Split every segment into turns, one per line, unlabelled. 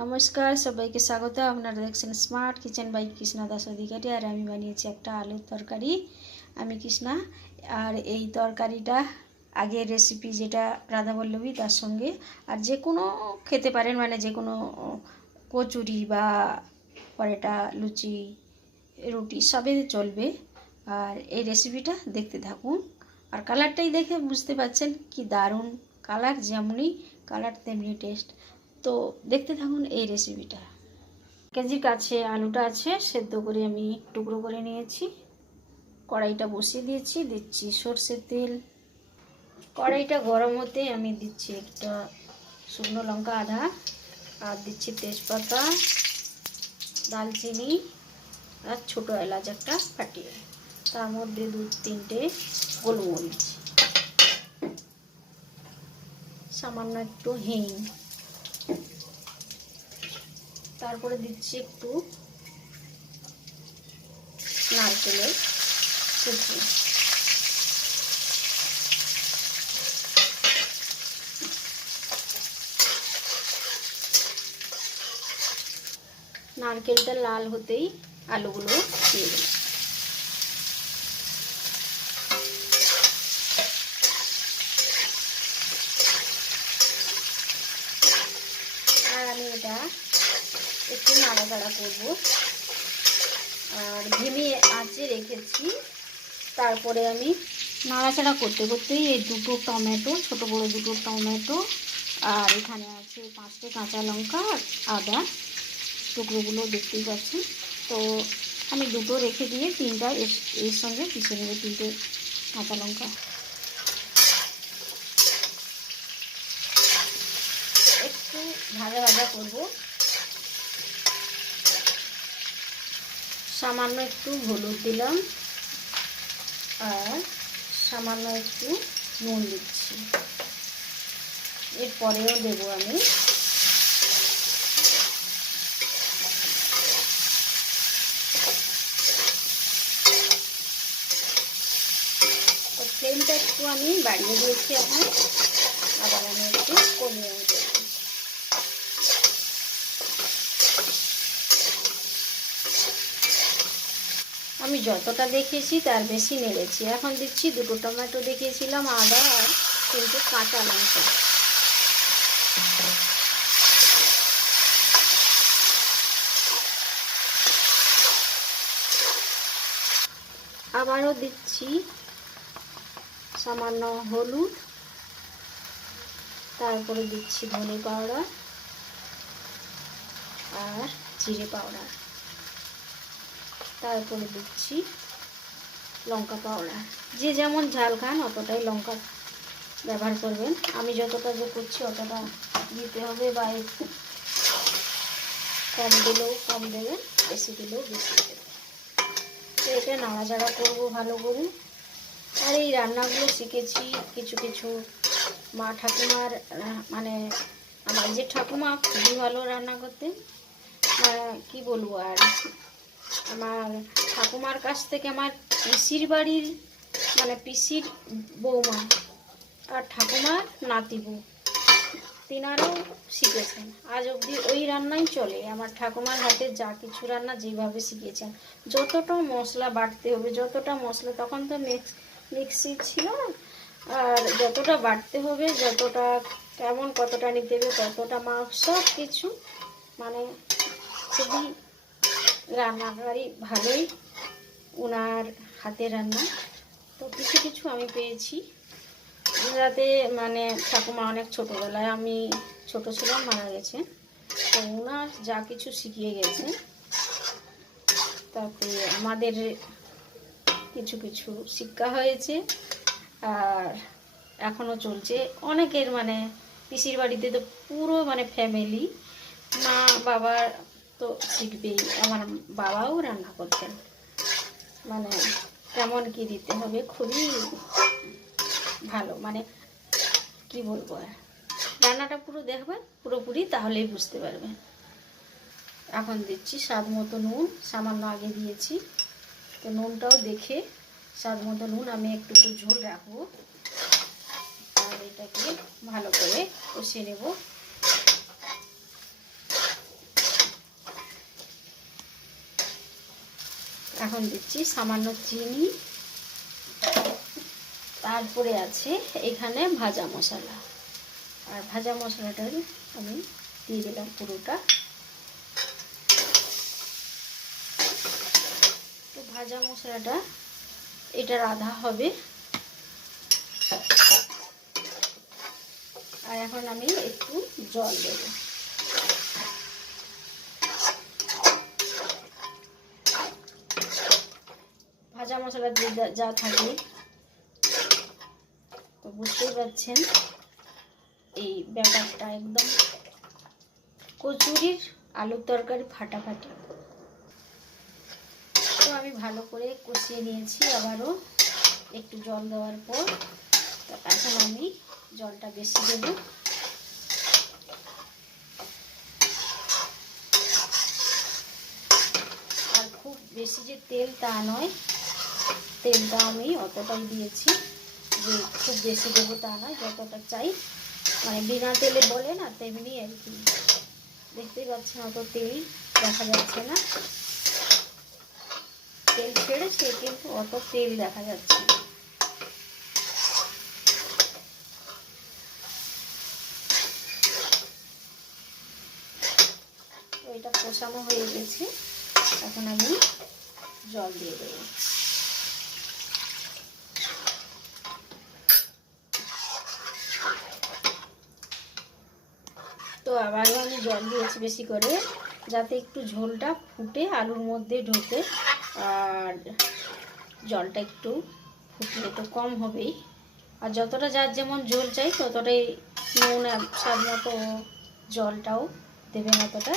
নমস্কার, সবাইকে স্বাগত। আপনারা দেখছেন smart kitchen by Krishna Das Adhikari আর আমি বানিয়েছি একটা আলুর তরকারি। আমি কৃষ্ণা। আর এই তরকারিটা আগের রেসিপি যেটা রাধাবল্লভী তার সঙ্গে। আর যে কোনো খেতে পারেন মানে যে কোনো কচুরি বা পরেটা, লুচি, রুটি, সবে চলবে। আর এই রেসিপিটা দেখতে থাকুন। আর কালারটাই দেখে বুঝতে পারছেন কি দারুণ। কালার যেমনই কালার তেমনি টেস্ট তো দেখতে থাকুন এই রেসিপিটা কেজির কাছে আলুটা আছে, সেদ্ধ করে আমি টুকরো করে নিয়েছি। কড়াইটা বসিয়ে দিয়েছি, দিচ্ছি সর্ষের তেল। কড়াইটা গরম হতে আমি দিচ্ছি একটা শুকনো লঙ্কা আধা আর দিচ্ছি তেজপাতা দালচিনি আর ছোটো এলাচ একটা ফাটিয়ে। তার মধ্যে দু তিনটে গোলমরিচ। সামান্য একটু হিং। তারপরে দিচ্ছি একটু নারকেলের কুচি। নারকেলটা লাল হতেই আলুগুলো দিয়ে দিলাম আর আমি এটা একটু নাড়াচাড়া করব। আর ধিমি আঁচে রেখেছি। তারপরে আমি নাড়াচাড়া করতে করতেই এই দুটো টমেটো, ছোট বড় দুটো টমেটো, আর এখানে আছে পাঁচটা কাঁচা লঙ্কা আর আদা টুকরোগুলো দেখতেই পাচ্ছেন। তো আমি দুটো রেখে দিয়ে তিনটা এর- সঙ্গে পিছিয়ে নেবে তিনটে কাঁচা লঙ্কা একটু ভাজা ভাজা করব। সামান্য একটু হলুদ দিলাম আর সামান্য একটু নুন দিচ্ছি। এরপরেও দেবো আমি ফ্লেমটা একটু আমি বাড়িয়ে দিয়েছি এখন। আবার আমি একটু কমিয়ে দেবো আমি যতটা দেখিয়েছি তার বেশি নেড়েছি এখন দিচ্ছি দুটো টমেটো দেখিয়েছিলাম, আদা আর কিন্তু কাঁচা লঙ্কা। আবারও দিচ্ছি সামান্য হলুদ। তারপরে দিচ্ছি ধনে পাউডার আর জিরে পাউডার। তারপরে দিচ্ছি লঙ্কা পাউডার। যে যেমন ঝাল খান, অতটাই লঙ্কা ব্যবহার করবেন। আমি যতটা যে করছি, অতটা দিতে হবে বা একটু কম দিলেও কম দেবেন, বেশি দিলেও বেশি দেবেন। তো এটা নাড়াচাড়া করব ভালো করে। আর এই রান্নাগুলো শিখেছি কিছু কিছু মা ঠাকুমার মানে আমার যে ঠাকুমা খুবই ভালো রান্না করতেন কি বলব আর? আমার ঠাকুমার কাছ থেকে আমার পিসির বাড়ির মানে পিসির বৌমা আর ঠাকুমার নাতি বউ, তিনারাও শিখেছেন। আজ অবধি ওই রান্নাই চলে। আমার ঠাকুমার হাতে যা কিছু রান্না যেভাবে শিখেছেন। যতটা মশলা বাটতে হবে, যতটা মশলা, তখন তো মিক্স মিক্সি ছিল না। আর যতটা বাটতে হবে, যতটা কেমন কতটা নিতে হবে কতটা মাপ সব কিছু মানে খুবই রান্নাকারী ভালোই ওনার হাতের রান্না। তো কিছু কিছু আমি পেয়েছি। যাতে মানে ঠাকুমা অনেক ছোটোবেলায় আমি ছোট ছিলাম, মারা গেছে। তো ওনার যা কিছু শিখিয়ে গেছে, তাতে আমাদের কিছু কিছু শিক্ষা হয়েছে। আর এখনও চলছে। অনেকের মানে পিসির বাড়িতে তো পুরো মানে ফ্যামিলি মা বাবা তো শিখবেই আমার বাবাও রান্না করতেন। মানে কেমন কি দিতে হবে, খুবই ভালো। মানে কি বলব? রান্নাটা পুরো দেখবেন পুরোপুরি তাহলেই বুঝতে পারবে। এখন দিচ্ছি স্বাদ মতো নুন। সামান্য আগে দিয়েছি। তো নুনটাও দেখে স্বাদ মতো নুন আমি একটু একটু ঝোল রাখব। আর এটাকে ভালো করে কষিয়ে নেব। এখন দিচ্ছি সামান্য চিনি। তারপরে আছে এখানে ভাজা মশলা। আর ভাজা মশলাটা আমি দিয়ে দিলাম পুরোটা। তো ভাজা মশলাটা এটা রাধা হবে। আর এখন আমি একটু জল দেবো। মশলা দিয়ে যা- থাকে। তো বুঝতেই পারছেন, এই ব্যাপারটা একদম কচুরির আলুর তরকারি ফাটাফাটি। তো আমি ভালো করে কষিয়ে নিয়েছি আবারও একটু জল দেওয়ার পর। তো এখন আমি জলটা বেশি দেব। আর খুব বেশি যে তেল তা নয় তেলটা আমি অতটাই দিয়েছি যে খুব বেশি দেবো তা নয়, যতটা চাই। মানে বিনা তেলে বলে না, তেমনি আর কি। দেখতেই পাচ্ছেন অত তেল দেখা যাচ্ছে না। তেল ছেড়েছে, কিন্তু অত তেল দেখা যাচ্ছে না। এটা কষানো হয়ে গেছে। এখন আমি জল দিয়ে দেবো। তো আবারও আমি জল দিয়েছি বেশি করে, যাতে একটু ঝোলটা ফুটে আলুর মধ্যে ঢোকে, আর জলটা একটু ফুটলে তো কম হবেই। আর যতটা যার যেমন ঝোল চাই, ততটাই নুন স্বাদ মতো জলটাও দেবেন অতটা।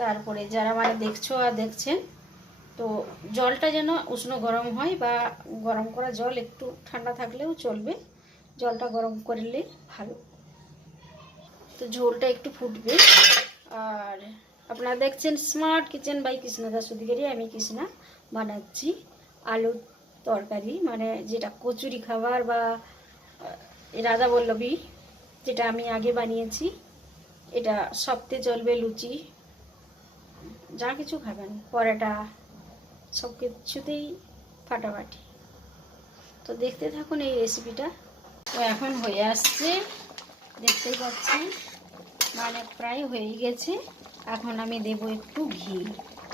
তারপরে যারা মানে দেখছ আর দেখছেন, তো জলটা যেন উষ্ণ গরম হয় বা গরম করা জল একটু ঠান্ডা থাকলেও চলবে, জলটা গরম করলে ভালো। তো ঝোলটা একটু ফুটবে। আর আপনারা দেখছেন smart kitchen by Krishnadas Adhikari, আমি কৃষ্ণা বানাচ্ছি আলুর তরকারি। মানে যেটা কচুরি খাবার বা রাধা বল্লভী যেটা আমি আগে বানিয়েছি, এটা সপ্তে চলবে লুচি। যা কিছু খাবেন, পরোটা, সব কিছুতেই ফাটাফাটি। তো দেখতে থাকুন এই রেসিপিটা তো এখন হয়ে আসছে দেখতেই পাচ্ছেন? মানে প্রায় হয়ে গেছে। এখন আমি দেব একটু ঘি।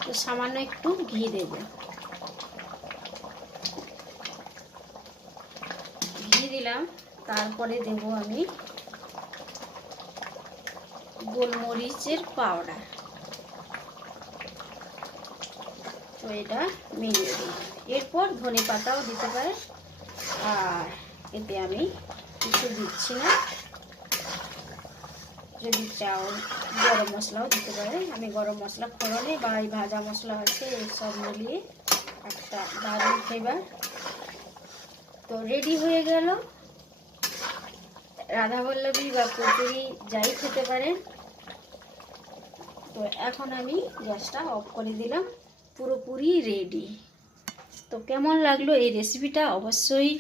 তো সামান্য একটু ঘি দেব। ঘি দিলাম। তারপরে দেব আমি গোলমরিচের পাউডার। তো এটা মিলিয়ে দিই এরপর ধনে পাতাও দিতে পারে আর এতে আমি কিছু দিচ্ছি না। যদি চাও গরম মশলাও দিতে পারে। আমি গরম মশলা ফোড়নে বা এই ভাজা মশলা আছে সব মিলিয়ে একটা দারুণ ফ্লেভার তো রেডি হয়ে গেল। রাধা বল্লভী বা কচুরি যাই খেতে পারেন তো এখন আমি গ্যাসটা অফ করে দিলাম, পুরোপুরি রেডি তো কেমন লাগল এই রেসিপিটা অবশ্যই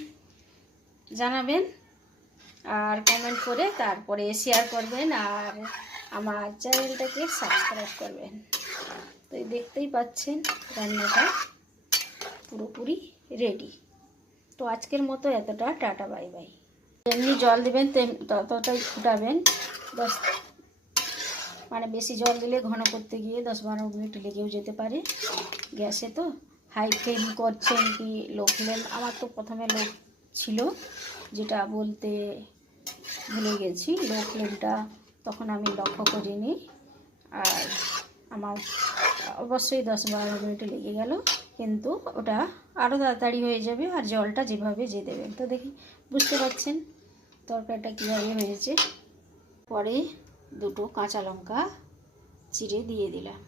জানাবেন। আর কমেন্ট করে তারপরে শেয়ার করবেন আর আমার চ্যানেলটাকে সাবস্ক্রাইব করবেন। তো দেখতেই পাচ্ছেন, রান্নাটা পুরোপুরি রেডি তো আজকের মতো এতটা, টাটা বাই বাই যেমনি জল দেবেন ততটাই ফুটাবেন দশ মানে বেশি জল দিলে ঘন করতে গিয়ে দশ বারো মিনিট লেগেও যেতে পারে। গ্যাসে তো হাই ফ্লেম করছেন কি লো ফ্লেম আমার তো প্রথমে লো ছিল। যেটা বলতে ভুলে গেছি লো ফ্লেমটা তখন আমি লক্ষ্য করিনি। আর আমার অবশ্যই দশ বারো মিনিট লেগে গেল, কিন্তু ওটা আরও তাড়াতাড়ি হয়ে যাবে আর জলটা যেভাবে যে দেবেন। তো দেখি, বুঝতে পারছেন তরকারিটা কীভাবে হয়েছে? পরে দুটো কাঁচা লঙ্কা চিড়ে দিয়ে দিলাম।